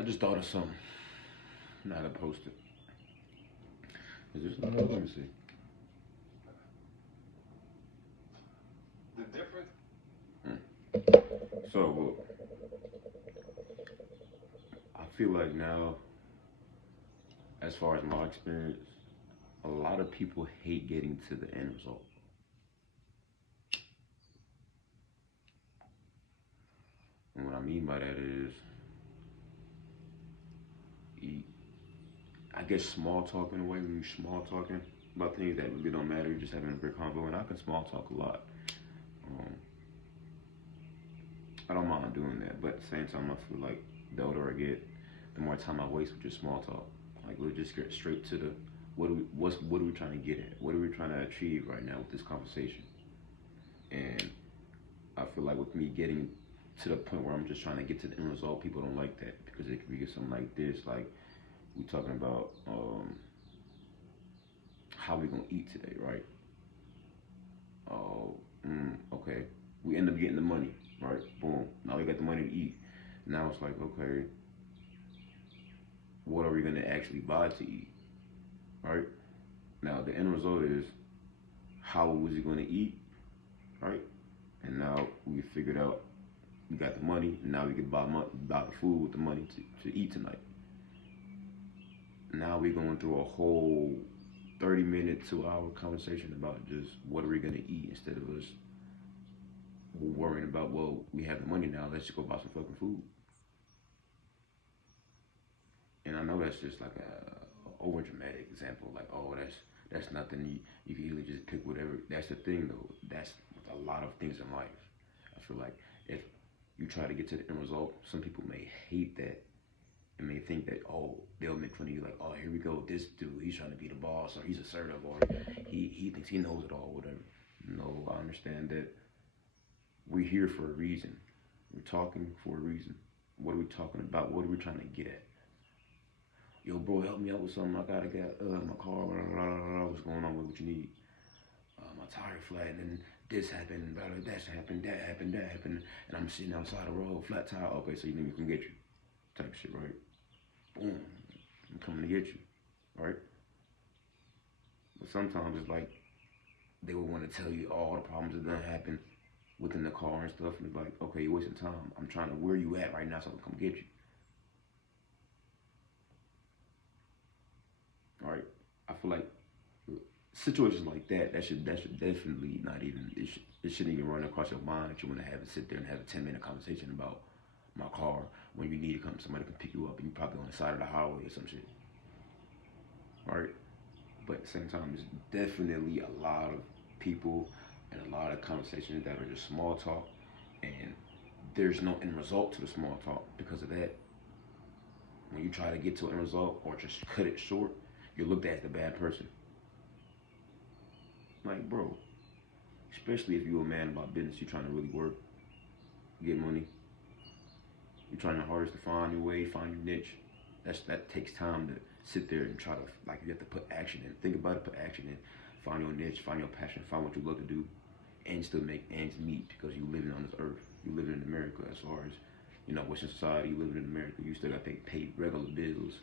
I just thought of something. Now to post it. Is there something else? Let me see. The difference. So, look, I feel like now, as far as my experience, a lot of people hate getting to the end result. And what I mean by that is, I guess small talk in a way, when you small talking about things that really don't matter, you're just having a great convo, and I can small talk a lot. Um, I don't mind doing that, but at the same time, I feel like the older I get, the more time I waste with just small talk. Like we'll just get straight to the what are we trying to get at? What are we trying to achieve right now with this conversation? And I feel like with me getting to the point where I'm just trying to get to the end result, people don't like that because it could be something like this, like we talking about how we gonna eat today, right? Oh, okay. We end up getting the money, right? Boom. Now we got the money to eat. Now it's like, okay, what are we gonna actually buy to eat, right? Now the end result is how was he gonna eat, right? And now we figured out we got the money. And now we can buy the food with the money to eat tonight. Now we're going through a whole 30-minute, 2 hour conversation about just what are we gonna eat instead of us worrying about, well, we have the money now, let's just go buy some fucking food. And I know that's just like a over dramatic example, like, oh, that's nothing. You can easily just pick whatever. That's the thing though. That's with a lot of things in life. I feel like if you try to get to the end result, some people may hate that and may think that, oh, they'll make fun of you, like, oh, here we go, this dude, he's trying to be the boss, or he's assertive, or he thinks he knows it all, whatever. No, I understand that we're here for a reason. We're talking for a reason. What are we talking about? What are we trying to get at? Yo, bro, help me out with something. I gotta get my car. Blah, blah, blah, blah. What's going on with what you need? My tire flat, and then this happened. Blah, blah, that happened. That happened. That happened. And I'm sitting outside the road, flat tire. Okay, so you think we can get you? Type shit, right? Boom, I'm coming to get you, right? But sometimes it's like they would want to tell you all the problems that done happen within the car and stuff, and it's like, okay, you're wasting time. I'm trying to where you at right now, so I can come get you. All right, I feel like situations like that, that should definitely not even it shouldn't even run across your mind that you want to have it sit there and have a 10-minute conversation about my car when you need to come somebody can pick you up and you're probably on the side of the highway or some shit. All right, but at the same time, there's definitely a lot of people and a lot of conversations that are just small talk, and there's no end result to the small talk because of that. When you try to get to an end result or just cut it short, you're looked at as the bad person. Like, bro, especially if you're a man about business, you're trying to really work, get money. You're trying your hardest to find your way, find your niche. That takes time to sit there and try to, like, you have to put action in. Think about it, put action in. Find your niche, find your passion, find what you love to do, and still make ends meet because you living on this earth. You living in America as far as, Western society, you living in America. You still got to pay regular bills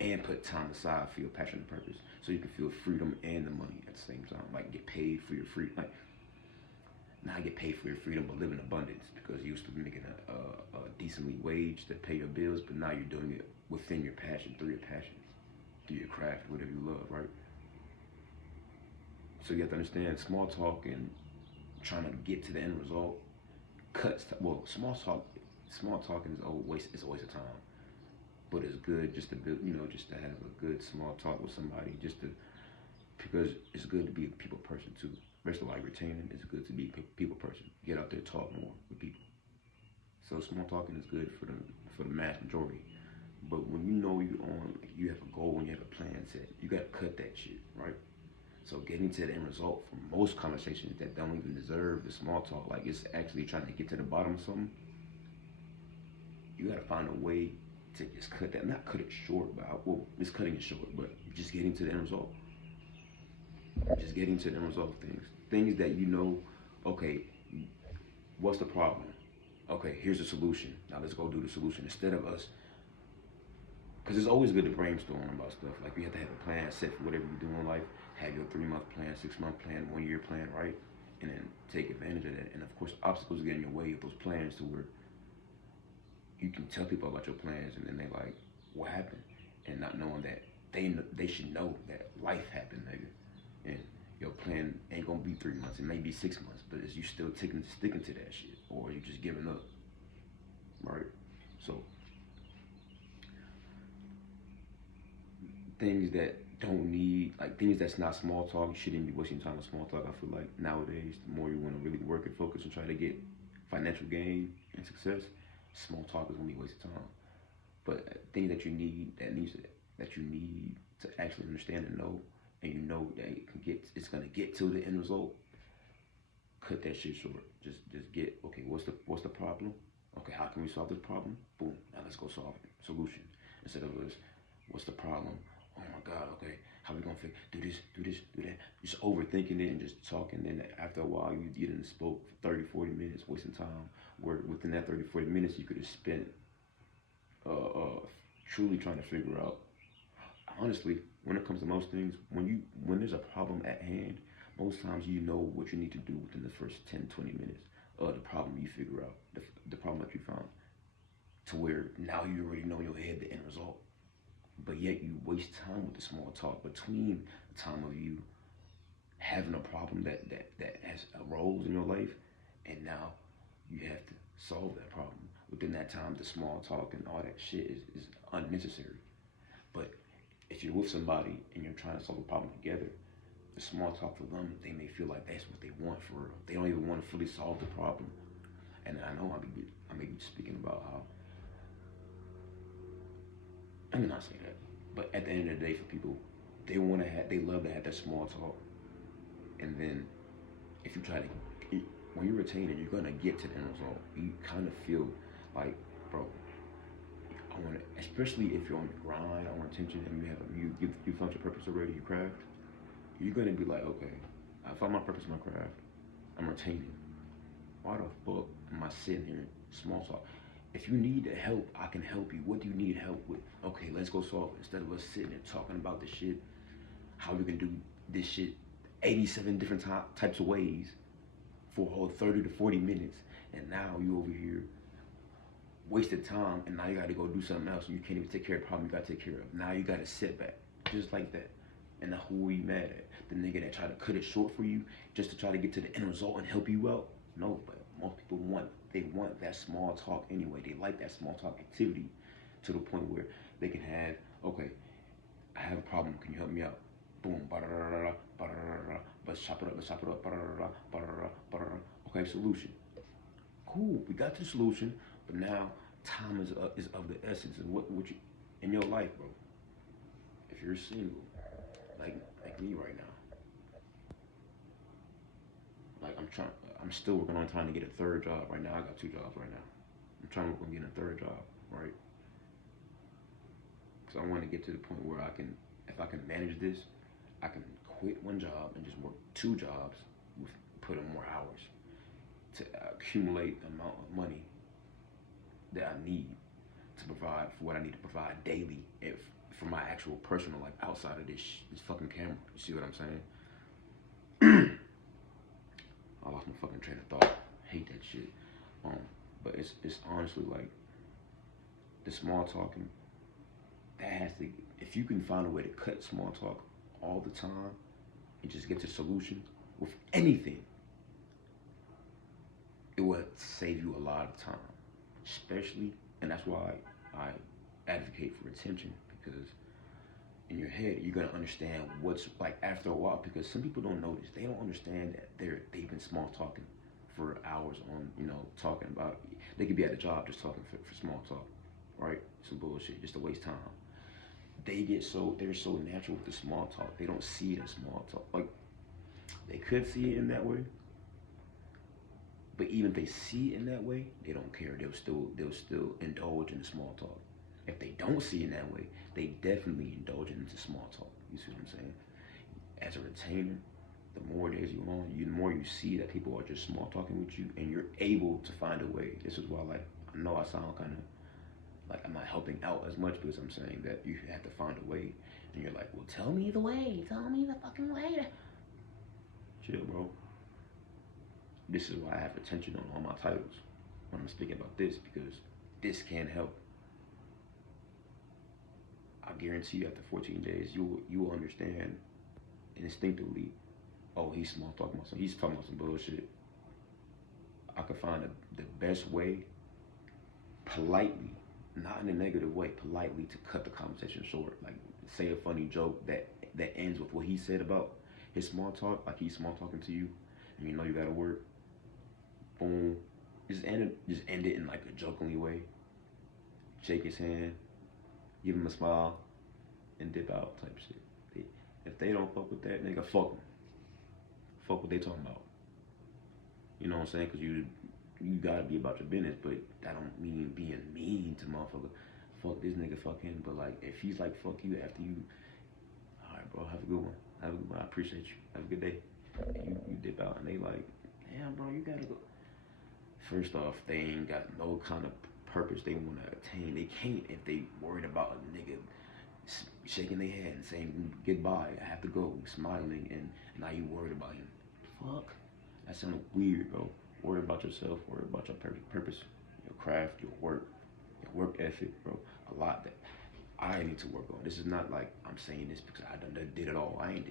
and put time aside for your passion and purpose so you can feel freedom and the money at the same time. Like, get paid for your free, like, not get paid for your freedom, but live in abundance because you used to be making a decently wage to pay your bills, but now you're doing it within your passion, through your passion, through your craft, whatever you love, right? So you have to understand small talk and trying to get to the end result cuts. Well, small talking is always a waste of time, but it's good just to build, just to have a good small talk with somebody, just to because it's good to be a people person too. Rest of like retaining, it's good to be a people person. Get out there, talk more with people. So small talking is good for the mass majority. But when you know you have a goal and you have a plan set, you gotta cut that shit, right? So getting to the end result for most conversations that don't even deserve the small talk, like it's actually trying to get to the bottom of something, you gotta find a way to just cut that, not cut it short, but well, it's cutting it short, but just getting to the end result. Just getting to the end result of things that okay, what's the problem? Okay, here's the solution. Now let's go do the solution instead of us. Because it's always good to brainstorm about stuff. Like you have to have a plan set for whatever you do in life. Have your 3 month plan, 6 month plan, 1 year plan, right? And then take advantage of that. And of course, obstacles get in your way of those plans to where you can tell people about your plans, and then they like, what happened? And not knowing that they should know that life happened, nigga. And your plan ain't gonna be 3 months. It may be 6 months, but is you still sticking to that shit, or are you just giving up, right? So things that don't need, like things that's not small talk, you shouldn't be wasting time on small talk. I feel like nowadays, the more you want to really work and focus and try to get financial gain and success, small talk is gonna be a waste of time. But things that you need, that you need to actually understand and know, and you know that it's gonna get to the end result. Cut that shit short. Just get, okay. What's the problem? Okay, how can we solve this problem? Boom. Now let's go solve it. Solution. Instead of us, what's the problem? Oh my God. Okay, how we gonna fix? Do this, do that. Just overthinking it and just talking. Then after a while, you didn't spoke for 30, 40 minutes, wasting time. Where within that 30, 40 minutes, you could have spent truly trying to figure out. Honestly, when it comes to most things, when there's a problem at hand, most times you know what you need to do within the first 10, 20 minutes of the problem you figure out, the problem that you found, to where now you already know in your head the end result. But yet you waste time with the small talk between the time of you having a problem that has arose in your life, and now you have to solve that problem. Within that time, the small talk and all that shit is unnecessary. But if you're with somebody and you're trying to solve a problem together, the small talk for them, they may feel like that's what they want for real. They don't even want to fully solve the problem. And I know I may be speaking about how, I mean, not say that, but at the end of the day, for people, they love to have that small talk. And then if you try to, when you retain it, you're gonna get to the end result. You kind of feel like, bro, I want to, especially if you're on the grind, on attention, and you found your purpose already, your craft. You're gonna be like, okay, I found my purpose in my craft. I'm retaining. Why the fuck am I sitting here small talk? If you need help, I can help you. What do you need help with? Okay, let's go solve it. Instead of us sitting there talking about this shit, how we can do this shit 87 different types of ways for a whole 30 to 40 minutes, and now you over here wasted time, and now you got to go do something else, and you can't even take care of the problem you got to take care of. Now you got a setback, just like that. And who are you mad at? The nigga that tried to cut it short for you just to try to get to the end result and help you out? No, but most people want that small talk anyway. They like that small talk activity to the point where they can have, okay, I have a problem, can you help me out? Boom, let's chop it up, okay, solution. Cool, we got the solution, but now time is of the essence. And what you, in your life, bro, if you're single, like me right now, like I'm still working on trying to get a third job right now. I got 2 jobs right now. I'm trying to work on getting a third job, right? Because I want to get to the point where if I can manage this, I can quit 1 job and just work 2 jobs with put in more hours to accumulate the amount of money that I need to provide for what I need to provide daily, for my actual personal life outside of this fucking camera. You see what I'm saying? I lost my fucking train of thought. Hate that shit. But it's honestly like the small talking. That has to. If you can find a way to cut small talk all the time and just get to solution with anything, it will save you a lot of time. Especially, and that's why I advocate for attention, because in your head you're gonna understand what's like after a while, because some people don't notice, they don't understand that they've been small talking for hours on, talking about, they could be at the job just talking for small talk, right? Some bullshit, just to waste time. They're so natural with the small talk, they don't see it as small talk. Like, they could see it in that way, but even if they see it in that way, they don't care. They'll still indulge in the small talk. If they don't see it in that way, they definitely indulge into small talk. You see what I'm saying? As a retainer, the more days you're on, the more you see that people are just small talking with you, and you're able to find a way. This is why, like, I know I sound kind of Like I'm not helping out as much because I'm saying that you have to find a way, and you're like, well, tell me the way, tell me the fucking way. Chill, bro. This is why I have attention on all my titles when I'm speaking about this, because this can help. I guarantee you, after 14 days, you will understand instinctively. Oh, he's small talking about some. He's talking about some bullshit. I could find the best way, politely, not in a negative way, politely to cut the conversation short. Like say a funny joke that ends with what he said about his small talk, like he's small talking to you, and you know you gotta work. Boom, just end it in like a jokingly way. Shake his hand, give him a smile, and dip out type shit. If they don't fuck with that, nigga, fuck them. Fuck what they talking about. You know what I'm saying? Because you gotta be about your business, but that don't mean being mean to motherfucker. Fuck this nigga, fuck him. But like, if he's like, fuck you after you, all right, bro, have a good one. Have a good one. I appreciate you. Have a good day. And you dip out, and they like, damn, bro, you gotta go. First off, they ain't got no kind of purpose they want to attain. They can't if they worried about a nigga shaking their head and saying goodbye. I have to go, smiling, and now you worried about him. Fuck, that sounds weird, bro. Worry about yourself. Worry about your purpose, your craft, your work ethic, bro. A lot that I need to work on. This is not like I'm saying this because I done did it all. I ain't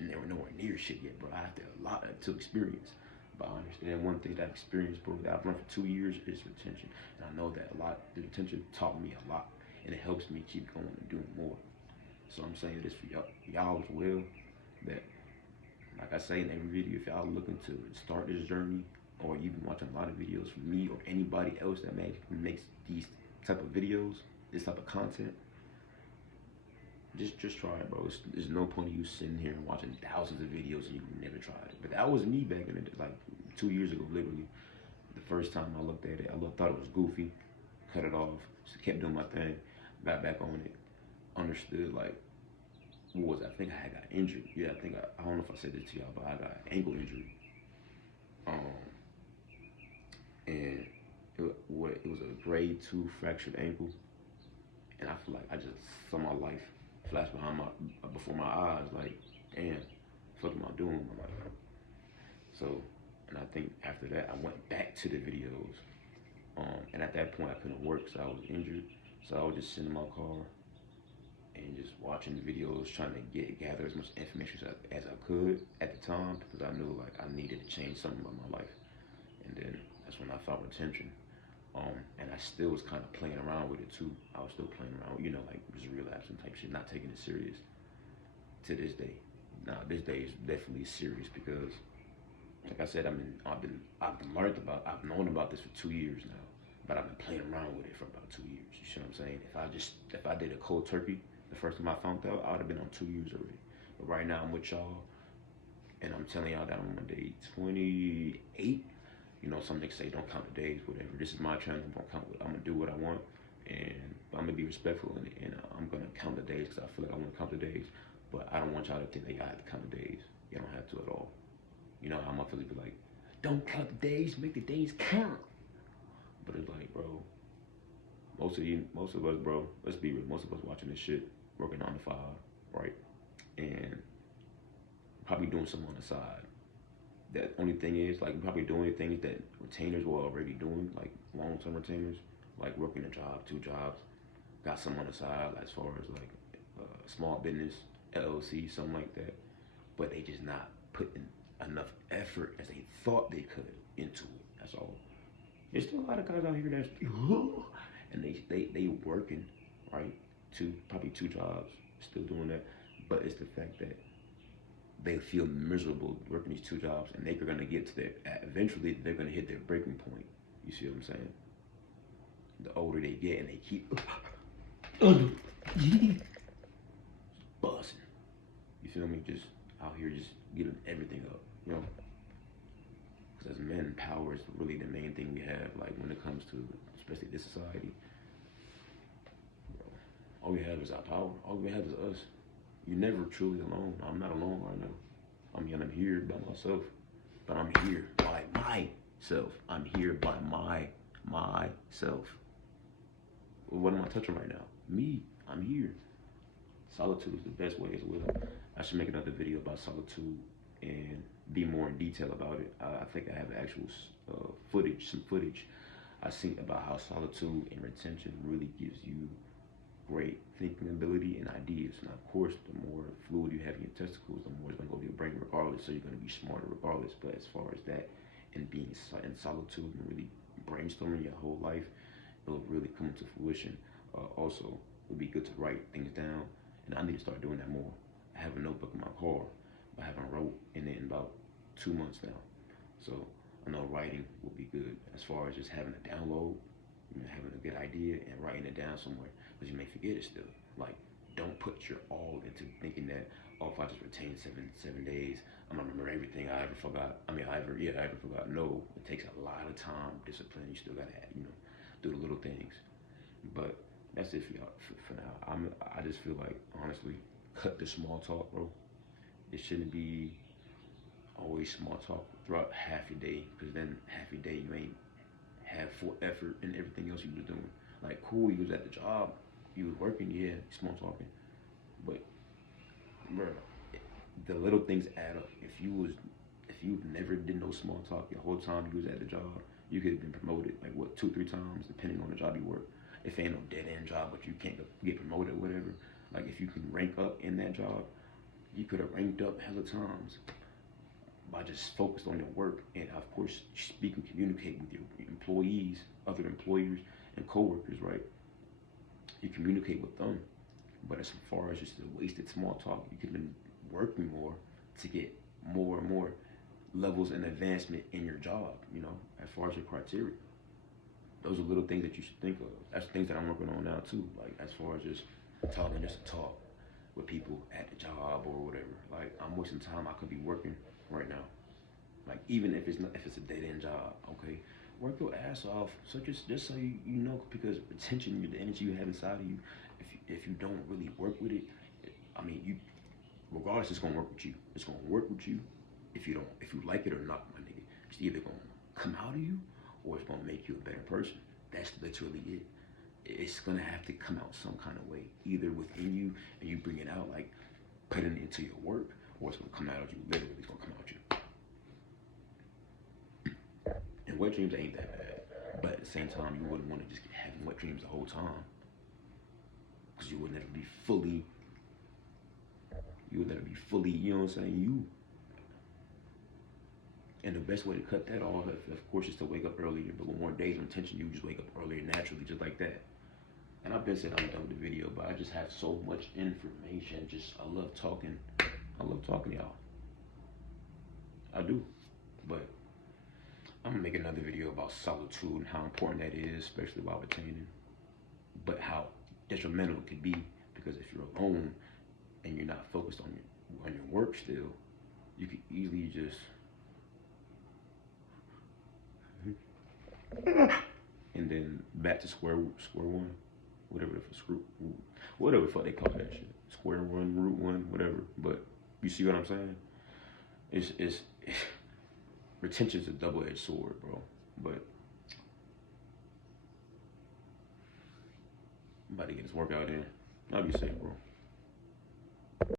never nowhere near shit yet, bro. I have to a lot to experience. But I understand one thing that I've experienced, bro, that I've learned for 2 years is retention. And I know that the retention taught me a lot, and it helps me keep going and doing more. So I'm saying this for y'all as well, that, like I say in every video, if y'all looking to start this journey, or you've been watching a lot of videos from me or anybody else that makes these type of videos, this type of content, just try it, bro. There's no point in you sitting here and watching thousands of videos and you never tried it. But that was me back in like 2 years ago, literally. The first time I looked at it, I thought it was goofy, cut it off, just kept doing my thing, got back on it, understood like, what was it? I think I got injured. Yeah, I don't know if I said this to y'all, but I got an ankle injury. And it was a grade 2 fractured ankle, and I feel like I just saw my life flash before my eyes. Like, damn, what am I doing with my life? So, and I think after that, I went back to the videos. And at that point, I couldn't work, so I was injured. So I was just sitting in my car and just watching the videos, trying to gather as much information as I could at the time, because I knew like I needed to change something about my life. And then that's when I found retention. And I still was kind of playing around with it too. I was still playing around, you know, like just relapsing type shit, not taking it serious to this day. Now this day is definitely serious because, like I said, I've known about this for 2 years now, but I've been playing around with it for about 2 years. You see what I'm saying? If I did a cold turkey the first time I found out, I would have been on 2 years already. But right now I'm with y'all, and I'm telling y'all that I'm on day 28. You know, some niggas say don't count the days, whatever. This is my channel. I'm gonna do what I want, and I'm gonna be respectful in it, and I'm gonna count the days because I feel like I want to count the days. But I don't want y'all to think that y'all have to count the days. You don't have to at all. You know how my feelings be like, don't count the days, make the days count. But it's like, bro, most of us, bro, let's be real. Most of us watching this shit, working 9 to 5, right, and probably doing something on the side. The only thing is, like, we're probably doing things that retainers were already doing, like long-term retainers, like working a job, 2 jobs, got some on the side, as far as like small business, LLC, something like that. But they just not putting enough effort as they thought they could into it. That's all. There's still a lot of guys out here that's and they working, right? Probably 2 jobs, still doing that. But it's the fact that they feel miserable working these 2 jobs, and they're gonna get to eventually they're gonna hit their breaking point. You see what I'm saying? The older they get, and they keep busting. You feel me? Just out here, just giving everything up. You know, because as men, power is really the main thing we have. Like when it comes to, especially this society, all we have is our power. All we have is us. You're never truly alone. I'm not alone right now. I'm here by myself, but I'm here by myself. I'm here by myself. what am I touching right now? Me. I'm here. Solitude is the best way as well. I should make another video about solitude and be more in detail about it. I think I have actual some footage I seen about how solitude and retention really gives you great thinking ability and ideas. Now, of course, the more fluid you have in your testicles, the more it's going to go to your brain regardless, so you're going to be smarter regardless. But as far as that and being in solitude and really brainstorming your whole life, it will really come to fruition. Also, it would be good to write things down, and I need to start doing that more. I have a notebook in my car. I haven't wrote in it in about 2 months now. So I know writing will be good as far as just having a download, having a good idea and writing it down somewhere, because you may forget it still. Like, don't put your all into thinking that, oh, if I just retain seven days, I'm gonna remember everything I ever forgot. I ever forgot. No, it takes a lot of time, discipline. You still gotta, do the little things. But that's it for y'all for now. I just feel like, honestly, cut the small talk, bro. It shouldn't be always small talk throughout half your day, because then half your day you ain't have full effort in everything else you was doing. Like, cool, you was at the job, you was working, yeah, small talking, but bro, the little things add up. If you never did no small talk the whole time you was at the job, you could have been promoted like what 2-3 times depending on the job you work. If ain't no dead end job, but you can't get promoted or whatever, like if you can rank up in that job, you could have ranked up hella times by just focused on your work, and of course speak and communicate with your employees, other employers and coworkers, right? You communicate with them. But as far as just the wasted small talk, you could have been working more to get more and more levels and advancement in your job, as far as your criteria. Those are little things that you should think of. That's things that I'm working on now too. Like, as far as just talking just to talk with people at the job or whatever. Like, I'm wasting time. I could be working right now. Like, even if it's a dead end job, okay, work your ass off. So just so you know, because retention, the energy you have inside of you, if you don't really work with it, you regardless, it's gonna work with you. It's gonna work with you if you like it or not, my nigga. It's either gonna come out of you or it's gonna make you a better person. That's literally it. It's gonna have to come out some kind of way, either within you and you bring it out, like putting it into your work, or it's gonna come out of you. Literally, it's gonna come out of you. And wet dreams ain't that bad, but at the same time, you wouldn't want to just have wet dreams the whole time, because you would never be fully. You know what I'm saying, you. And the best way to cut that off, of course, is to wake up earlier. But with more days of intention, you just wake up earlier naturally, just like that. And I've been saying I'm done with the video, but I just have so much information. I love talking. I love talking to y'all. I do. But I'm gonna make another video about solitude and how important that is, especially while retaining. But how detrimental it could be, because if you're alone and you're not focused on your work still, you could easily just and then back to square one, whatever the fuck they call that shit, square one, root one, whatever. But you see what I'm saying? It's retention's a double-edged sword, bro. But I'm about to get this workout in. I'll be safe, bro.